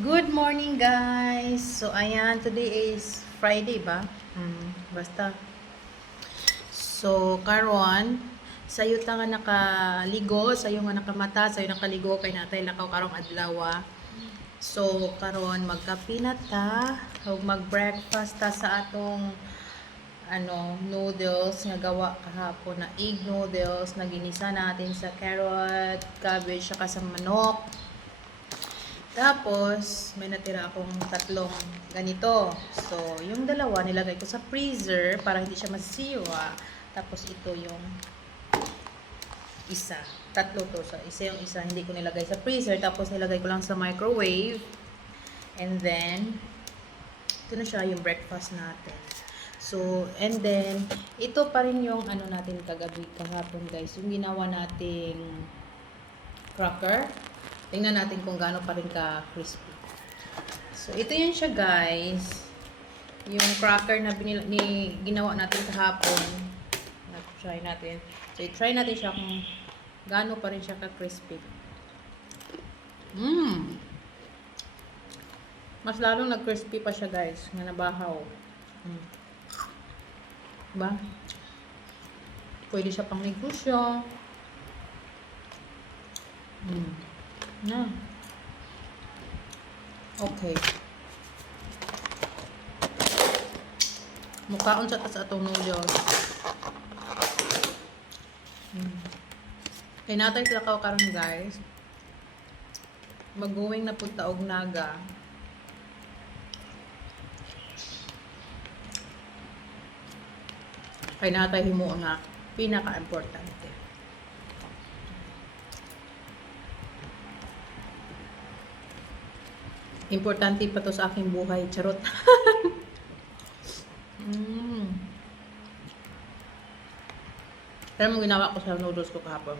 Good morning guys! So ayan, today is Friday ba? Basta. So karon sayo ta nga nakaligo, sayo nga nakamata, sayo nakaligo kay natay lakaw karong adlaw. So karon magkape na ta, ug mag-breakfast ta sa atong noodles nga gawa kahapon na egg noodles na ginisa natin sa carrot, cabbage, saka sa manok. Tapos, may natira akong tatlong ganito. So, yung dalawa nilagay ko sa freezer para hindi siya masisiwa. Tapos, ito yung isa. Tatlo to. So, isa yung isa hindi ko nilagay sa freezer. Tapos, nilagay ko lang sa microwave. And then, ito na siya yung breakfast natin. So, and then, ito pa rin yung natin kagabi kahapon guys. Yung ginawa nating cracker. Tingnan natin kung gaano pa rin ka-crispy. So, ito yun siya guys. Yung cracker na ginawa natin kahapon. Try natin. So, i-try natin siya kung gaano pa rin siya ka-crispy. Mas lalong nag-crispy pa siya guys. Nga nabahaw. Diba? Pwede siya pang negosyo. Na. Okay. Mukhaon sa tas atong noodles. Kay natay lakaw karon guys. Mag-going na punta og naga. Kay natay himuon nga pinaka-importante. Importante pa to sa aking buhay. Charot. Pero mo ginawa ko sa noodles ko kahapon.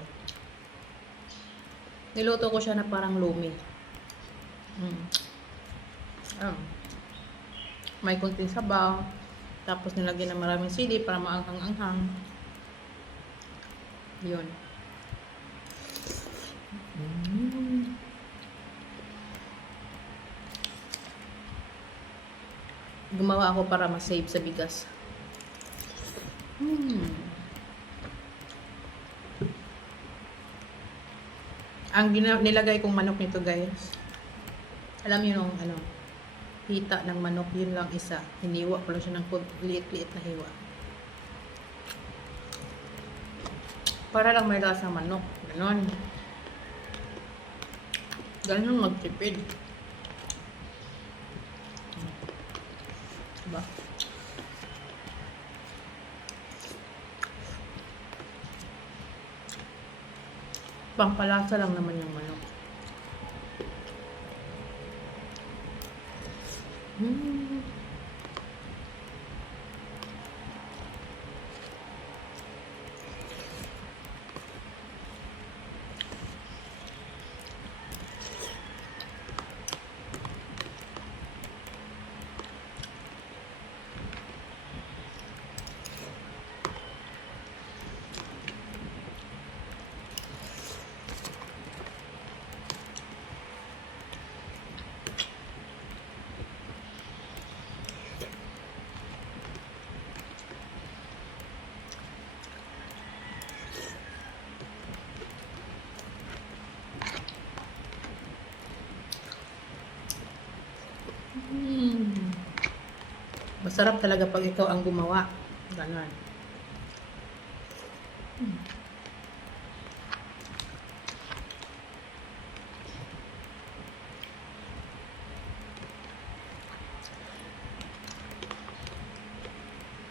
Niluto ko siya na parang lumi. May kunting sabaw. Tapos nilagyan ng maraming sili para maanghang-anghang. Yun. Gumawa ako para ma-save sa bigas. Ang nilagay kong manok nito guys. Alam niyo nung hita ng manok, yun lang isa. Hiniwa ko lang siya ng liit-liit na hiwa. Para lang may lasang manok. Ganon. Ganon magtipid. Diba? Pampalasa lang naman yung manok. Masarap talaga pag ikaw ang gumawa. Ganon.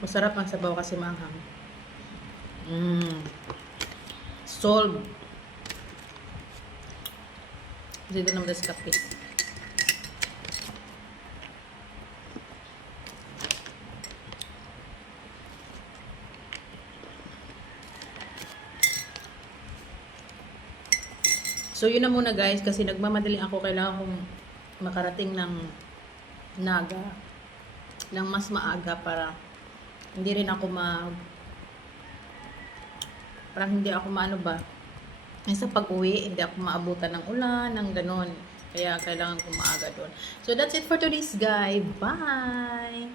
Masarap ang sabaw kasi maanghang. Solve. Kasi doon naman sa kape. So, yun na muna guys, kasi nagmamadali ako. Kailangan kong makarating ng naga ng mas maaga para hindi rin ako parang hindi ako sa pag-uwi, hindi ako maabutan ng ulan, ng ganon. Kaya kailangan ko maaga doon. So, that's it for today's guy. Bye!